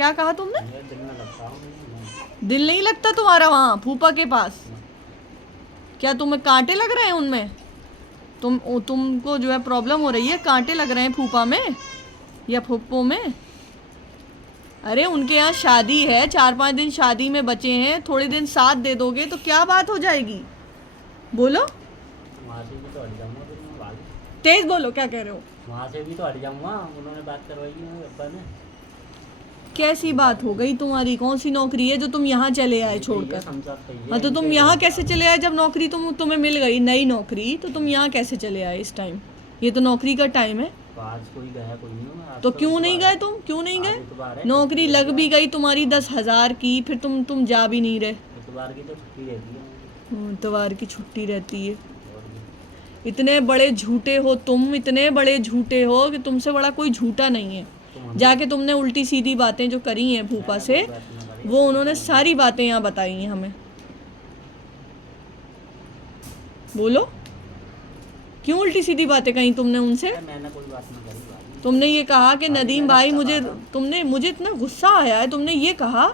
क्या कहा तुमने? दिल में लगता हूँ। दिल नहीं लगता तुम्हारा वहाँ फूफा के पास? क्या तुम्हें कांटे लग रहे हैं उनमें? तुमको जो है प्रॉब्लम हो रही है, कांटे लग रहे हैं फूफा में या फूफो में? अरे उनके यहाँ शादी है, 4-5 दिन शादी में बचे हैं, थोड़े दिन साथ दे दोगे तो क्या बात हो जाएगी? बोलो, वहाँ से भी तो हट जाऊँगा फिर मैं भाग। तेज बोलो, क्या कह रहे हो? वहाँ से भी तो हट जाऊँगा, उन्होंने बात करवाई है अब्बा ने। कैसी बात हो गई तुम्हारी? कौन सी नौकरी है जो तुम यहाँ चले आए छोड़कर? हाँ तो तुम यहाँ कैसे चले आए जब नौकरी तुम्हें मिल गई, नई नौकरी, तो तुम यहाँ कैसे चले आए इस टाइम? ये तो नौकरी का टाइम है। आज कोई गया कोई नहीं। तो क्यों नहीं गए तुम? क्यों नहीं गए? नौकरी लग भी गई तुम्हारी 10,000 की, फिर तुम जा भी नहीं रहे। इतवार की तो छुट्टी रहती है। इतवार की छुट्टी रहती है। इतने बड़े झूठे हो तुम, इतने बड़े झूठे हो कि तुमसे बड़ा कोई झूठा नहीं है। जाके तुमने उल्टी सीधी बातें जो करी हैं फूफा से, वो उन्होंने सारी बातें यहाँ बताई हैं हमें। बोलो, क्यों उल्टी सीधी बातें कही तुमने उनसे? मैंने कोई बात नहीं करी। तुमने ये कहा कि नदीम भाई मुझे इतना गुस्सा आया है, तुमने ये कहा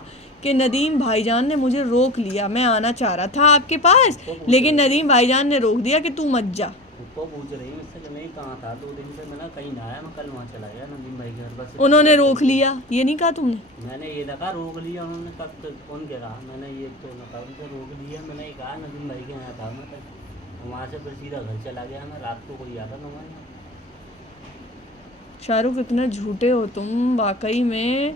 कि नदीम भाईजान ने मुझे रोक लिया, मैं आना चाह रहा था आपके पास, लेकिन नदीम भाईजान ने रोक दिया कि तू मत जा। पूछ रही हूँ इससे कि मैं कहाँ था 2 दिन से, मैंने कहीं ना आया, मैं कल वहाँ चला गया नदीम भाई के घर। बस उन्होंने रोक लिया, ये नहीं कहा तुमने? मैंने ये देखा रोक लिया उन्होंने, कब कौन कह रहा? मैंने ये तो कहा उनसे रोक लिया, मैंने ये कहा नदीम भाई के यहाँ था मैं, तक वहाँ से फिर सीधा घर चला गया मैं, रात को कोई आता ना वहाँ। शाहरुख, इतने झूठे हो तुम, वाकई में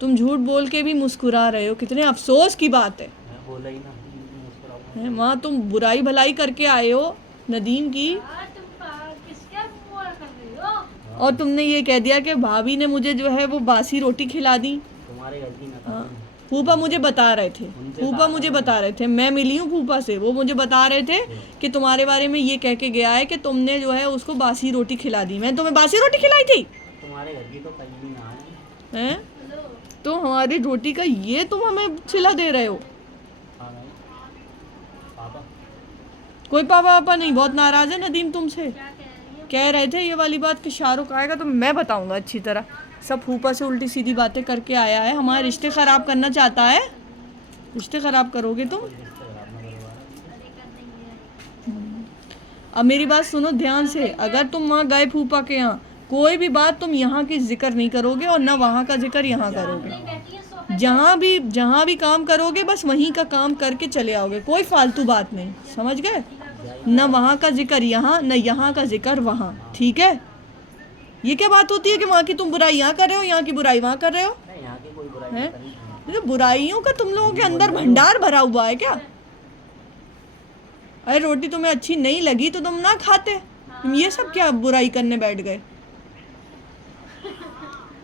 तुम झूठ बोल के भी मुस्कुरा रहे हो, कितने अफसोस की बात है। मैं बोला ही ना मुस्कुराऊंगा। है वहाँ तुम बुराई भलाई करके आए हो नदीम की, और तुमने ये कह दिया कि भाभी ने मुझे जो है वो बासी रोटी खिला दी। तुम्हारे घर की ना था। फूफा मुझे बता रहे थे, फूफा मुझे बता रहे थे, मैं मिली हूँ फूफा से, वो मुझे बता रहे थे कि तुम्हारे बारे में ये कह के गया है कि तुमने जो है उसको बासी रोटी खिला दी। मैंने तुम्हें बासी रोटी खिलाई थी? तुम्हारे घर की तो कहीं भी ना है। तो हमारी रोटी का ये तुम हमें सिला दे रहे हो? पापा? कोई पापा पापा नहीं, बहुत नाराज है नदीम तुमसे। कह रहे थे ये वाली बात कि शाहरुख आएगा तो मैं बताऊंगा अच्छी तरह सब। फूफा से उल्टी सीधी बातें करके आया है, हमारे रिश्ते खराब करना चाहता है। रिश्ते खराब करोगे तुम? अब मेरी बात सुनो ध्यान से, अगर तुम वहाँ गए फूफा के यहाँ, कोई भी बात तुम यहाँ की जिक्र नहीं करोगे और ना वहाँ का जिक्र यहाँ करोगे। जहाँ भी काम करोगे बस वहीं का काम करके चले आओगे, कोई फालतू बात नहीं, समझ गए? न वहाँ का जिक्र यहाँ, न यहाँ का जिक्र वहाँ, ठीक है? ये क्या बात होती है कि वहाँ की तुम बुराई यहाँ कर रहे हो, यहाँ की बुराई वहाँ कर रहे हो? यहाँ की कोई बुराई है? नहीं। बुराइयों का तुम लोगों के अंदर भंडार भरा हुआ है क्या? अरे रोटी तुम्हें अच्छी नहीं लगी तो तुम ना खाते, तुम ये सब क्या बुराई करने बैठ गए?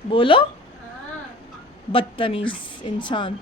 बोलो, बदतमीज इंसान।